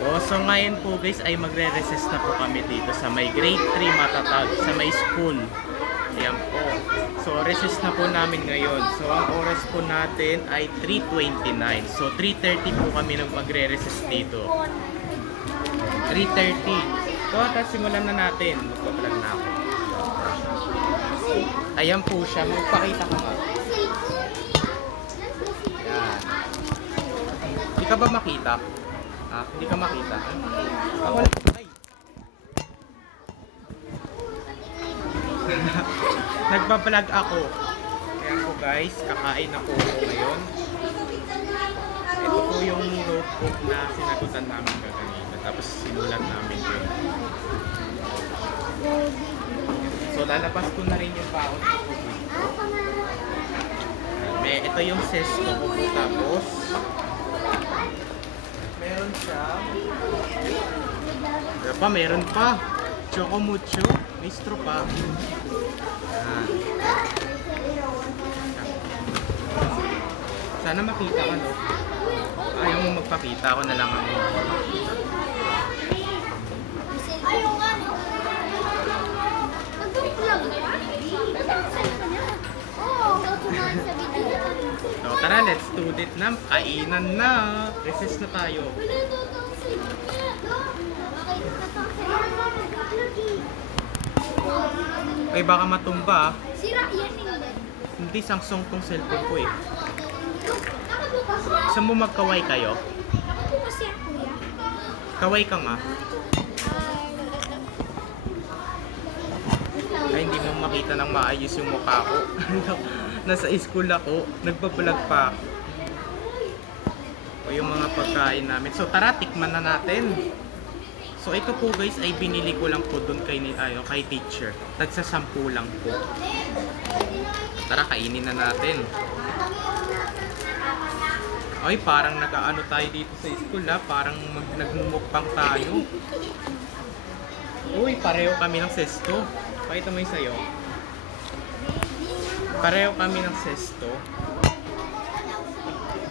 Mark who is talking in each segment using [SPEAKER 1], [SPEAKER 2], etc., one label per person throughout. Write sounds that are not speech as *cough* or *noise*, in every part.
[SPEAKER 1] po. So ngayon po guys ay magre-recess na po kami dito sa may grade 3 matatag, sa may school. Ayan po. So recess na po namin ngayon. So ang oras po natin ay 3.29. So 3.30 po kami nang magre-recess dito. 3.30. So at simulan na natin. Magpa-vlog na ako. Ayan po siya. Magpakita ko nga. Ayan. Hindi ka ba makita? Ah, hindi ka makita. Ako ay. Nagbablog ako. Ayan po guys, kakain ako ngayon. Ito po yung notebook na sinagutan namin kaganina. Tapos sinulat namin yun. So lalabas ko na rin yung baon ko po ito yung sesto ko po tapos meron siya. Meron pa, meron pa. Choco Mucho. Mistro pa. Ah. Sana makita ka no? Ayaw mo magpakita. Ako na lang ang
[SPEAKER 2] Ayaw nga, no? Oo, sa
[SPEAKER 1] So tara, let's do it na Kainan na Recess na tayo? Ay baka matumba ah.
[SPEAKER 2] Sira yan hindi.
[SPEAKER 1] Samsung tong cellphone ko eh. Gusto mo magkaway kayo? Kaway ka nga Ay, hindi mo makita ng maayos yung mukha ko. *laughs* Nasa school ako, nagbablog pa ako. O yung mga pagkain namin. So tara, tikman na natin. So ito po guys ay binili ko lang po doon kay, ayo, kay teacher. Tagsa sampu lang po. Tara, kainin na natin. Ay, parang nag-ano tayo dito sa school ha. Parang mag nagmumukbang tayo. Uy, pareho kami ng sesto. Pakita mo yung sayo. Pareho kami ng sesto.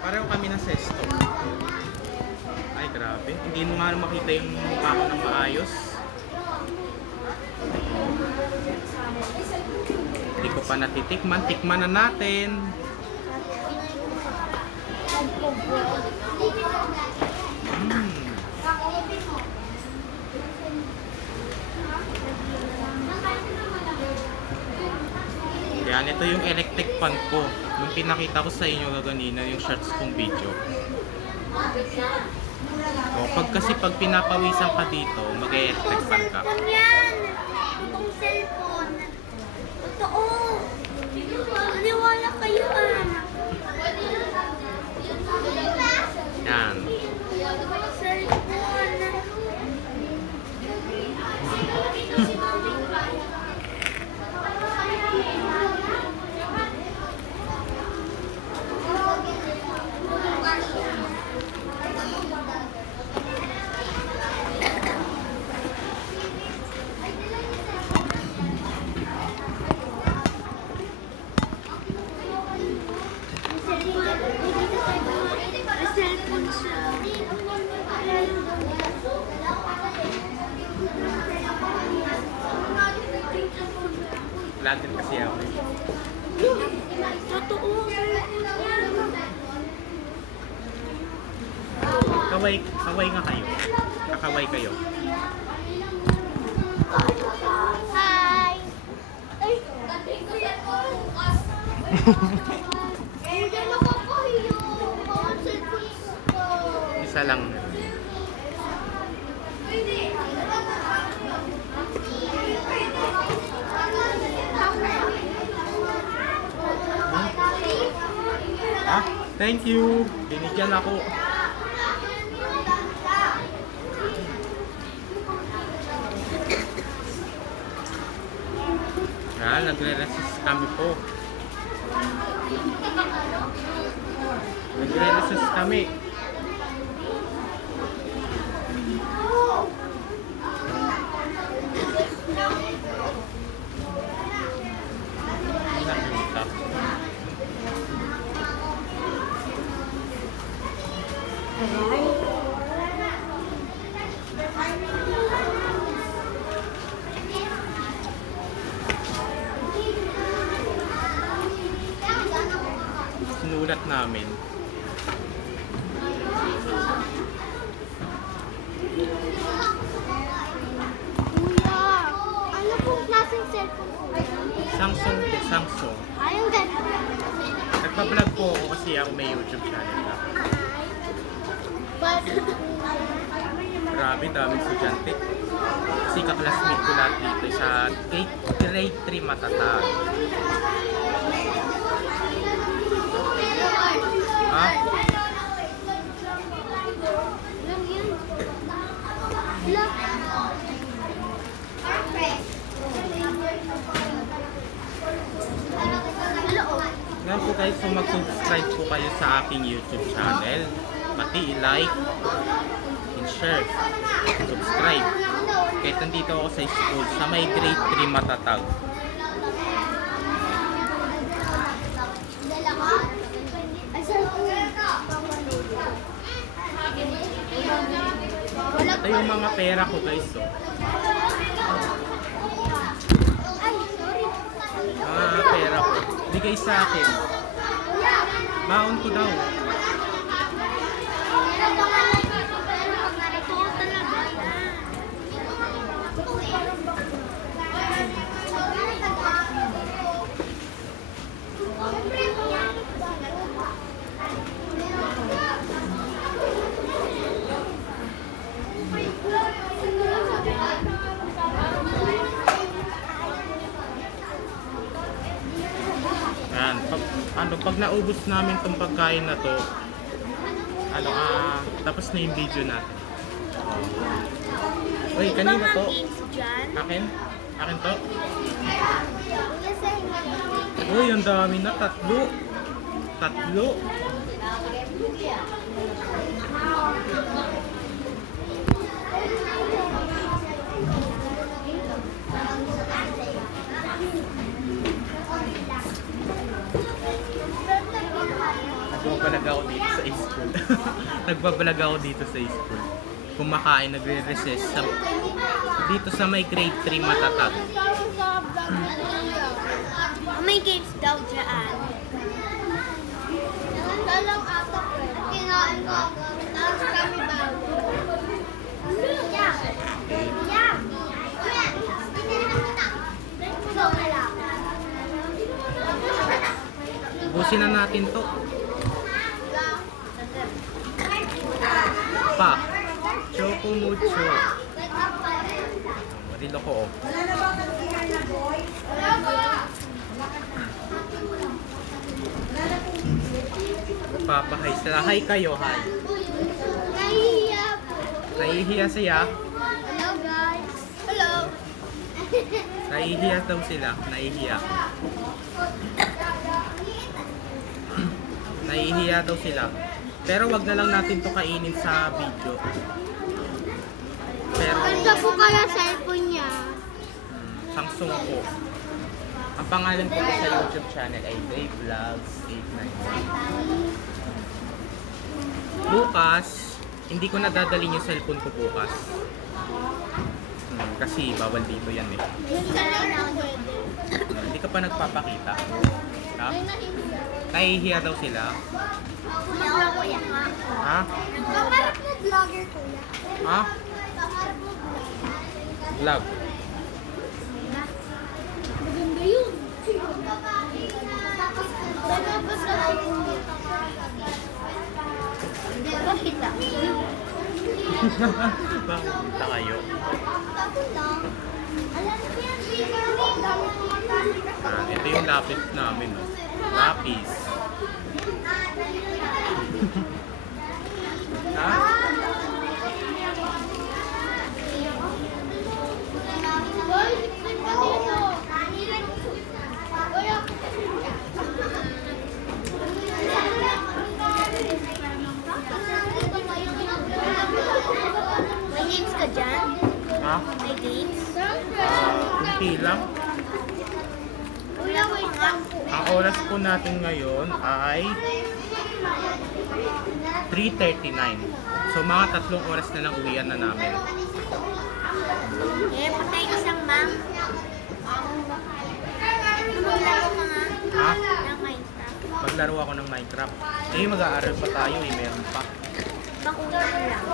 [SPEAKER 1] Pareho kami ng sesto. Ay, grabe. Hindi mo nga makita yung mukha ko ng maayos. Hindi ko pa natitikman. Tikman na natin. Mm. Yan, ito yung electric fan ko. Nung pinakita ko sa inyo kaganina yung shorts kong video. O, pag kasi pag pinapawisan ka dito, mag-electric fan ka.
[SPEAKER 2] Itong cellphone. Totoo. Maniwala kayo, anak.
[SPEAKER 1] Yan.
[SPEAKER 2] Cellphone. May cellphone siya.
[SPEAKER 1] Wala din kasi ako. eh.
[SPEAKER 2] Totoo.
[SPEAKER 1] Kaway, kaway nga kayo. Kakaway kayo.
[SPEAKER 2] Hi! Ay! Ay, dalawa ko kayo. Mga cellphone ko.
[SPEAKER 1] Isa lang. Ah, thank you. Binigyan ako. Ah, nagre-resist kami po. Nagre-resist kami. sinulat namin Nagpa-vlog po ako kasi ako may YouTube channel na. Grabe, daming estudyante. Kasi kaklasmate ko lahat dito sa grade, grade 3 matatag. Ha?
[SPEAKER 2] lang yan. Look. Perfect. Hello, oh.
[SPEAKER 1] Ngayon po guys, so mag-subscribe po kayo sa aking YouTube channel. Pati i-like and share. Subscribe. Kahit nandito ako sa school, sa may grade 3 matatag. Ito yung mga pera ko guys. So.
[SPEAKER 2] Sorry.
[SPEAKER 1] Mga pera ko. Bigay sa akin. Baon ko daw.
[SPEAKER 2] Totoo talaga yan.
[SPEAKER 1] Yan. Pag, ano, pag naubos namin tong pagkain na to, ano, ah, tapos na yung video natin. Uy, kanina to? Akin? Akin to? Uy, ang dami na. Tatlo. Tatlo. Nagbabalag ako dito sa school. *laughs* Nagbabalag ako dito sa school. Kumakain, nagre-recess sa, dito sa may grade 3 matatag.
[SPEAKER 2] May games daw dyan. Dalawang ata Kinain ko agad. Tapos kami bago. Yeah. Yeah.
[SPEAKER 1] Busin na natin to. Pa. Choco mucho. Marilo ko oh. Papahay sila. Hi kayo, hi.
[SPEAKER 2] Nahihiya po.
[SPEAKER 1] Nahihiya siya.
[SPEAKER 2] Hello, guys. Hello.
[SPEAKER 1] Nahihiya daw sila. Nahihiya. *coughs* Nahihiya daw sila. Pero wag na lang natin to kainin sa video. Pero
[SPEAKER 2] Ganda po kaya cellphone niya.
[SPEAKER 1] Samsung ko. Ang pangalan ko sa YouTube channel ay Dave Vlogs 899. Bukas, hindi ko nadadalhin yung cellphone ko bukas. Hmm, kasi bawal dito yan eh. Hindi ka pa nagpapakita. Ha?
[SPEAKER 2] Nahihiya.
[SPEAKER 1] Daw sila.
[SPEAKER 2] Kuya, kuya.
[SPEAKER 1] Ha?
[SPEAKER 2] Kamarap mo vlogger, kuya.
[SPEAKER 1] Ha?
[SPEAKER 2] Kamarap mo vlogger.
[SPEAKER 1] Vlog.
[SPEAKER 2] Maganda yun. Tapos na *laughs* Bakit lang?
[SPEAKER 1] Bakit na kayo?
[SPEAKER 2] Tapos lang. Alam
[SPEAKER 1] ito yung lapis namin. Lapis. *laughs* ha?
[SPEAKER 2] Hoy, kanino? Kuya. May games ka dyan?
[SPEAKER 1] Ha?
[SPEAKER 2] May games?
[SPEAKER 1] Ah, Hindi lang.
[SPEAKER 2] Kuya, wait lang.
[SPEAKER 1] Ang oras po natin ngayon ay 3.39. So mga tatlong oras na lang uwian na namin.
[SPEAKER 2] Eh, patay isang ma'am. Lumularo ka nga.
[SPEAKER 1] Ha?
[SPEAKER 2] Ng Minecraft.
[SPEAKER 1] Maglaro ako ng Minecraft. Eh, mag-aaral pa tayo eh, meron pa.
[SPEAKER 2] Bakuna lang.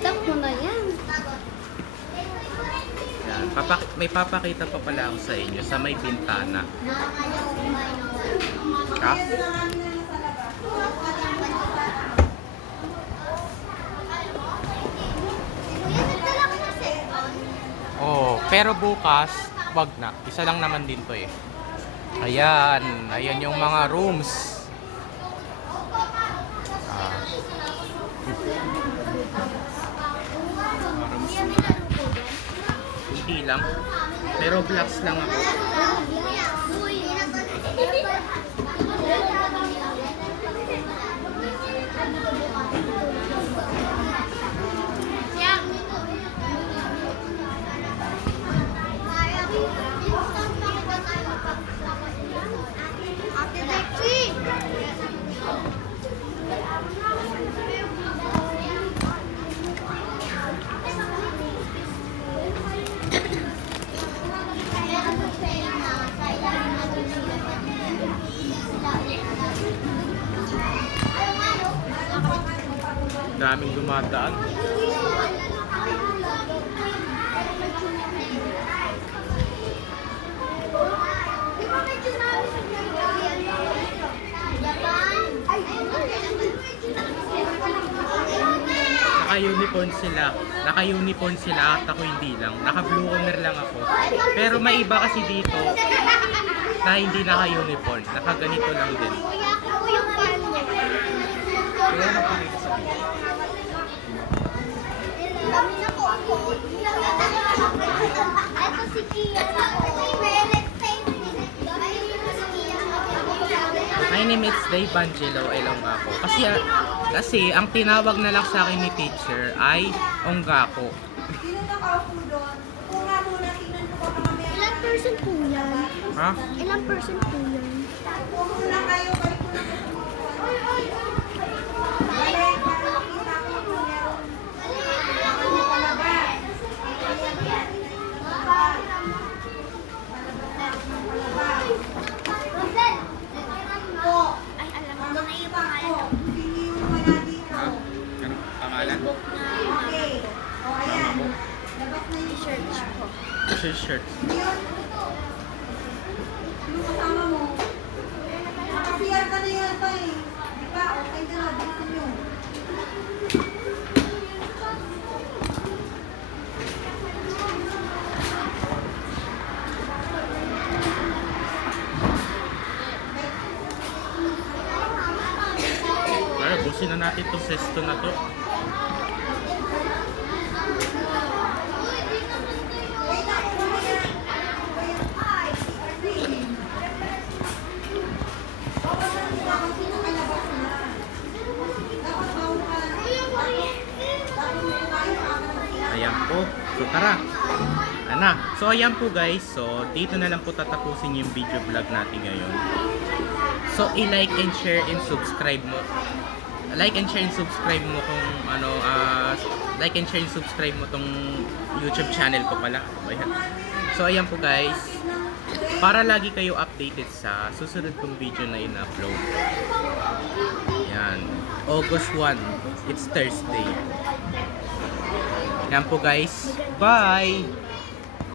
[SPEAKER 2] Stop mo na yan.
[SPEAKER 1] Yan. Papak- may papakita pa pala ako sa inyo sa may bintana. Ha? Oh, pero bukas, wag na. Isa lang naman din to eh. Ayan, ayan yung mga rooms. Ah. Hindi lang. Pero vlogs lang ako. Daming dumadaan. Naka-uniform sila. Naka-uniform sila at ako hindi lang. Naka-blue owner lang ako. Pero may iba kasi dito na hindi naka-uniform. Naka-ganito lang din. Kaya napakita sa My name is Dave Angelo Elonggaco. Kasi, kasi ang tinawag na lang sa akin ni teacher ay Onggaco.
[SPEAKER 3] Sino nakaupo doon? Upo nga muna, tingnan ko baka mamaya.
[SPEAKER 2] Ilang person po yan?
[SPEAKER 1] Ha?
[SPEAKER 2] Ilang person po yan?
[SPEAKER 3] Upo muna kayo, balik mo na kayo. Balik, para makita ko kung meron. Ano palabas?
[SPEAKER 2] Ay, alam ko na yung pangalan ng
[SPEAKER 3] Hindi mo wala dito.
[SPEAKER 1] Ha? Ano pangalan?
[SPEAKER 2] book na
[SPEAKER 3] Okay. O, ayan.
[SPEAKER 1] Mama mo?
[SPEAKER 3] Labas na yung
[SPEAKER 2] search ko.
[SPEAKER 1] Shirt shirt.
[SPEAKER 3] Yun. Ano kasama mo? Nakasiyar ka na yata eh. Di ba? Okay na, bilisan nyo.
[SPEAKER 1] Ay, busin na natin itong sesto na to.
[SPEAKER 3] Wait lang, mamaya. Ay, CRC. Bawal na nila kasi nakalabas na. Dapat bawal ka. Dapat mo kayo
[SPEAKER 1] Ayan po. So tara. Ana. So ayan po guys. So dito na lang po tatapusin yung video vlog natin ngayon. So i-like and share and subscribe mo. Like and share and subscribe mo kung ano ah, like and share and subscribe mo tong YouTube channel ko pala. Ayan. So ayan po guys. Para lagi kayo updated sa susunod kong video na in-upload. Yan. August 1. It's Thursday. Yan po guys. Bye!